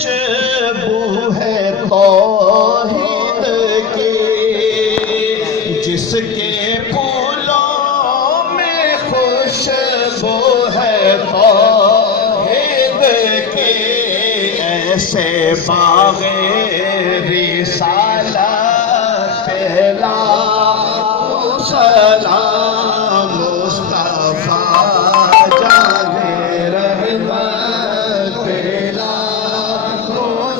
خوشبو ہے توحید کی، جس کے پھولوں میں خوشبو ہے توحید کی، ایسے باغ رسالت پہلا سلام مصطفیٰ جان رحمت پہلا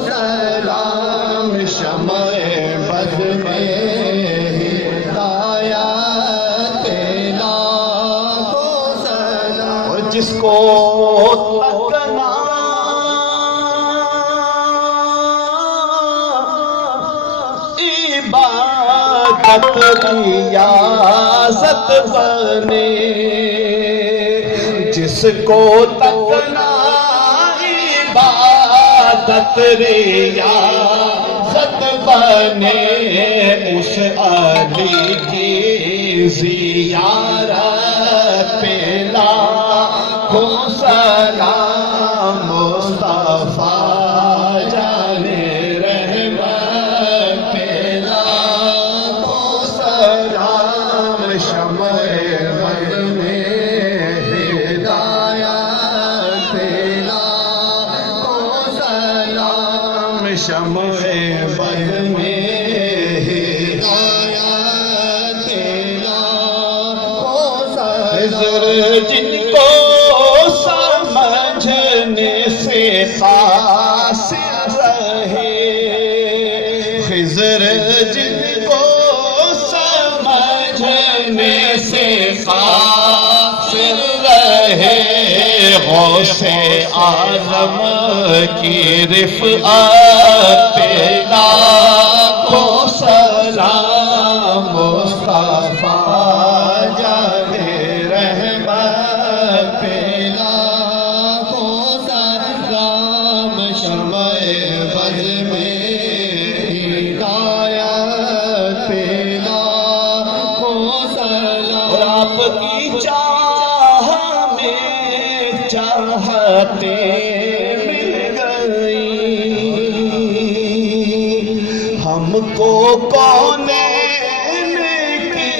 سلام، شمع بد میں ہدایت پہلا سلام، جس کو تکنا عبادت ریاضت بنے، جس کو تکنا عبادت ریاضت بنے، اس علی کی زیارت پہ لاکھوں سلام، مصطفیٰ جان رحمت پہ لاکھوں سلام، شمع بد میں ہدایت پہ لاکھوں سلام، شمع بد میں ہدایت پہ لاکھوں سلام، جن کو سمجھنے سے قاصر رہے، خضر جن کو سمجھنے سے قاصر رہے، غوث اعظم کی رفعت پہ لاکھوں سلام، مصطفیٰ جان رحمت پہ لاکھوں سلام، شمع بد میں ہدایت پہ لاکھوں سلام، اور آپ کی چاہ میں چاہتے مل گئی، ہم کو کونین کی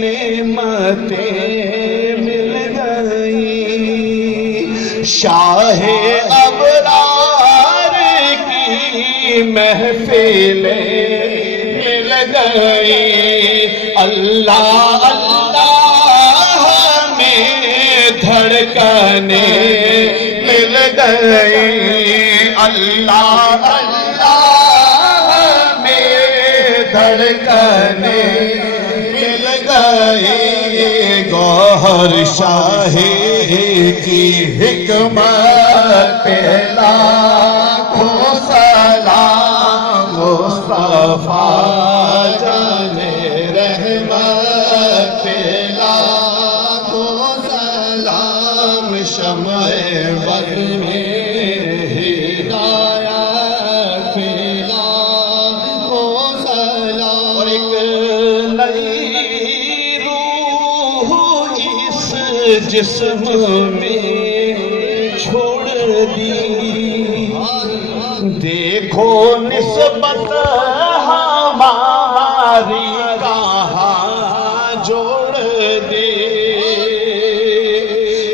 نعمتیں مل گئی، شاہ ابرار کی محفلیں مل گئی، اللہ اللہ میں دھڑکنے مل گئی، اللہ اللہ میں دھڑکنے مل گئی، گوہر شاہی کی حکمت پہ لاکھوں سلام، مصطفیٰ جان رحمت پہ لاکھوں سلام، شمع بد میں ہدایت پہ لاکھوں سلام، اور ایک نئی روح اس جسم میں چھوڑ دی، دیکھو نسبت ہماری کہاں جوڑ دے،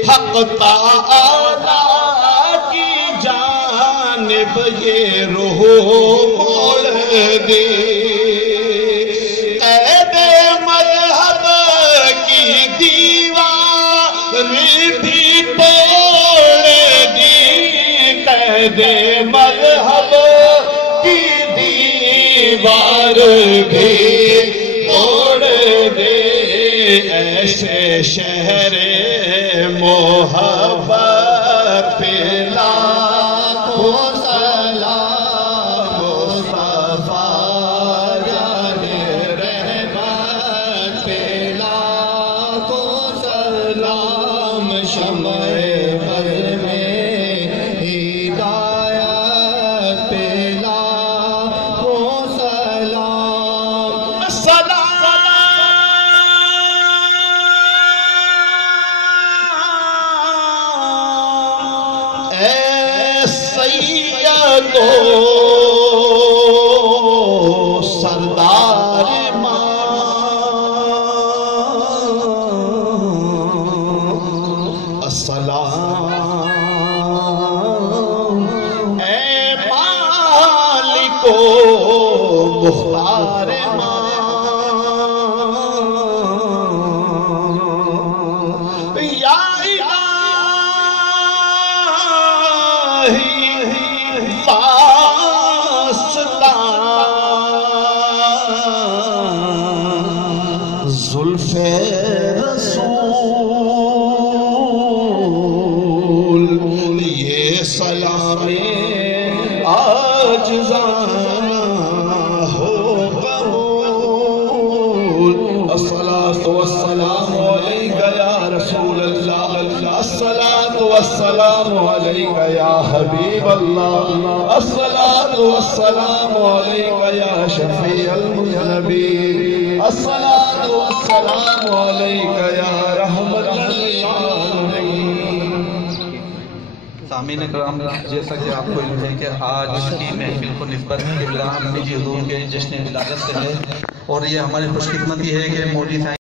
حق تعالیٰ کی جانب یہ روح موڑ دے، قید مذہب کی دیوار بھی توڑ دی، قید مذہب کی دیوار بھی توڑ دے، ایسے شہر محبت پہ لاکھوں سلام، مصطفیٰ جان رحمت پہ لاکھوں سلام، شمع بد میں ہدایت پہ لاکھوں سلام، سلام سید و سردار السلام اے مالک و مختار یا الہی واسطہ زلف رسول یہ سلام عاجزانہ ہو قبول الصلاة والسلام علیک یا رسول اللہ الصلاة والسلام علیک یا حبیب اللہ الصلاة والسلام علیک یا شفیع المذنبین الصلاة والسلام علیک یا رحمت للعالمین۔ سامعین کرام، جیسا کہ آپ کو علم ہے کہ آج کی محفل کو نسبت قبلہ امی جی حضور کے جشن ولادت سے ہے، اور یہ ہماری خوش قسمتی ہے کہ مودی صاحب